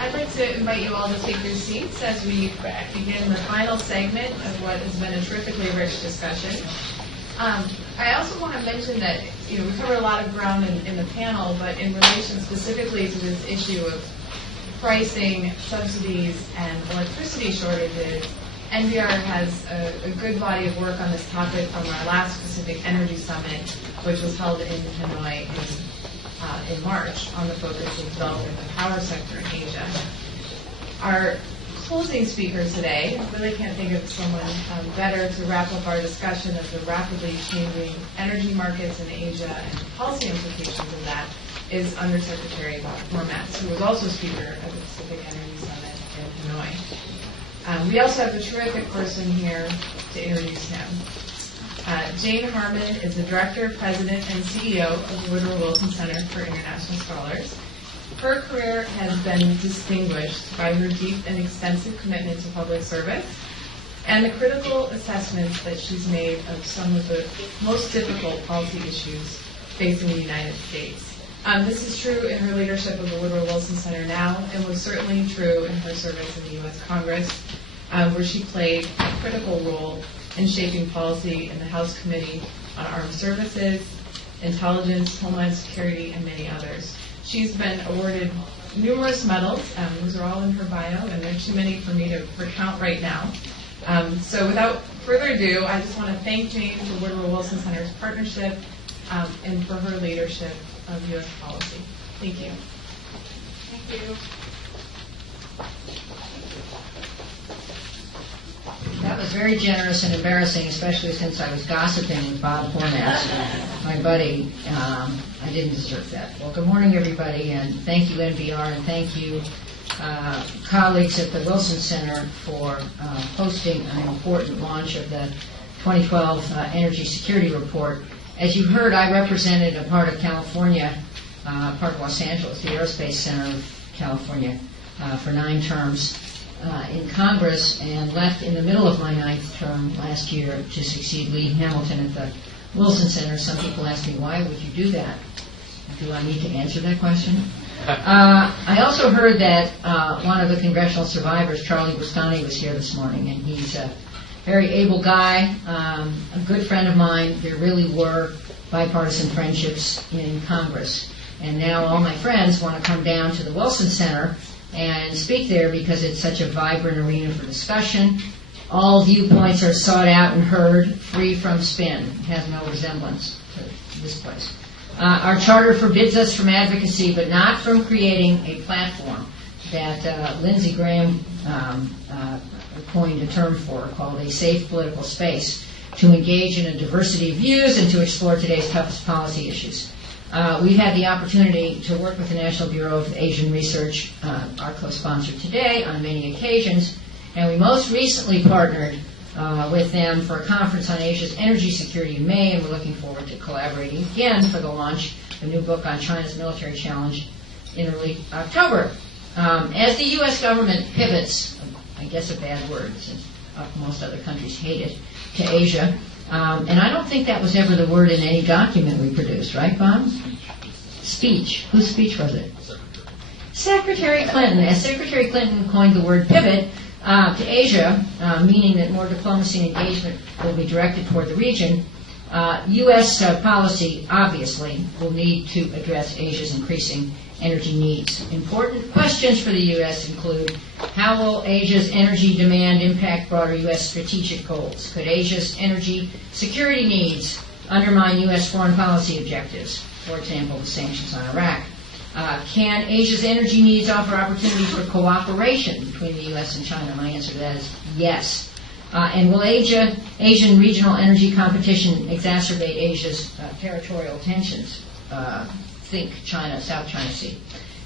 I'd like to invite you all to take your seats as we begin the final segment of what has been a terrifically rich discussion. I also want to mention that we covered a lot of ground in the panel, but in relation specifically to this issue of pricing, subsidies, and electricity shortages, NBR has a good body of work on this topic from our last Pacific Energy Summit, which was held in Hanoi in March on the focus of developing the power sector in Asia. Our closing speaker today, I really can't think of someone better to wrap up our discussion of the rapidly changing energy markets in Asia and the policy implications of that, is Undersecretary Hormats, who was also speaker at the Pacific Energy Summit in Hanoi. We also have a terrific person here to introduce him. Jane Harman is the Director, President, and CEO of the Woodrow Wilson Center for International Scholars. Her career has been distinguished by her deep and extensive commitment to public service and the critical assessments that she's made of some of the most difficult policy issues facing the United States. This is true in her leadership of the Woodrow Wilson Center now, and was certainly true in her service in the U.S. Congress, where she played a critical role in shaping policy in the House Committee on Armed Services, Intelligence, Homeland Security, and many others. She's been awarded numerous medals. Those are all in her bio, and there are too many for me to recount right now. So without further ado, I just want to thank Jane for Woodrow Wilson Center's partnership and for her leadership of U.S. policy. Thank you. Thank you. That was very generous and embarrassing, especially since I was gossiping with Bob Hormats, my buddy. I didn't deserve that. Well, good morning, everybody, and thank you, NBR, and thank you, colleagues at the Wilson Center for hosting an important launch of the 2012 Energy Security Report. As you heard, I represented a part of California, part of Los Angeles, the Aerospace Center of California, for 9 terms. In Congress, and left in the middle of my 9th term last year to succeed Lee Hamilton at the Wilson Center. Some people ask me, why would you do that? Do I need to answer that question? I also heard that one of the congressional survivors, Charlie Boustany, was here this morning, and he's a very able guy, a good friend of mine. There really were bipartisan friendships in Congress. And now all my friends want to come down to the Wilson Center and speak there because it's such a vibrant arena for discussion. All viewpoints are sought out and heard, free from spin. It has no resemblance to this place. Our charter forbids us from advocacy, but not from creating a platform that Lindsey Graham coined a term for, called a safe political space, to engage in a diversity of views and to explore today's toughest policy issues. We've had the opportunity to work with the National Bureau of Asian Research, our co-sponsor today, on many occasions, and we most recently partnered with them for a conference on Asia's energy security in May, and we're looking forward to collaborating again for the launch of a new book on China's military challenge in early October. As the U.S. government pivots, I guess a bad word since most other countries hate it, to Asia, and I don't think that was ever the word in any document we produced, right, Bob? Speech. Whose speech was it? Secretary Clinton. As Secretary Clinton coined the word pivot to Asia, meaning that more diplomacy and engagement will be directed toward the region, U.S. policy obviously will need to address Asia's increasing energy needs. Important questions for the U.S. include, how will Asia's energy demand impact broader U.S. strategic goals? Could Asia's energy security needs undermine U.S. foreign policy objectives? For example, the sanctions on Iraq. Can Asia's energy needs offer opportunities for cooperation between the U.S. and China? My answer to that is yes. And will Asian regional energy competition exacerbate Asia's territorial tensions? Think China, South China Sea.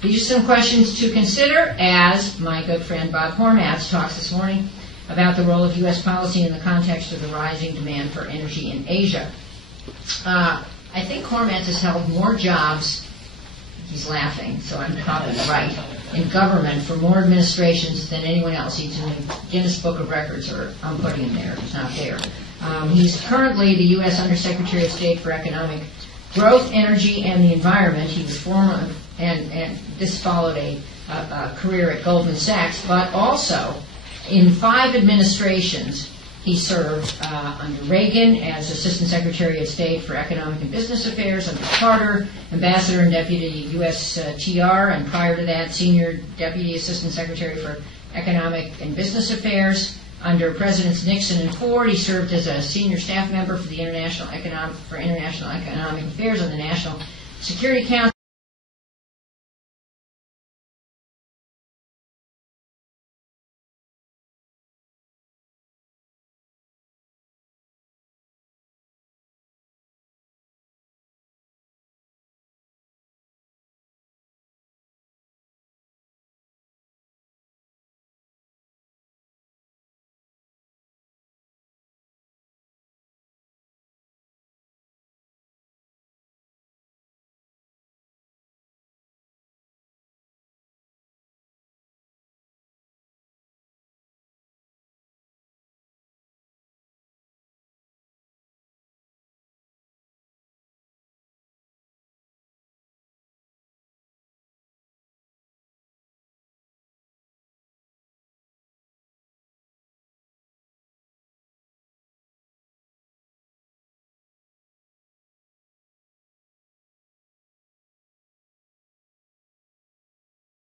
These are some questions to consider as my good friend Bob Hormats talks this morning about the role of U.S. policy in the context of the rising demand for energy in Asia. I think Hormats has held more jobs, he's laughing, so I'm probably right, in government for more administrations than anyone else. He's in the Guinness Book of Records, or I'm putting him there, he's not there. He's currently the U.S. Undersecretary of State for Economic Growth, Energy, and the Environment. He was former, and this followed a a career at Goldman Sachs, but also in 5 administrations. He served under Reagan as Assistant Secretary of State for Economic and Business Affairs, under Carter, Ambassador and Deputy USTR, and prior to that, Senior Deputy Assistant Secretary for Economic and Business Affairs. Under Presidents Nixon and Ford, he served as a senior staff member for the International Economic Affairs on the National Security Council.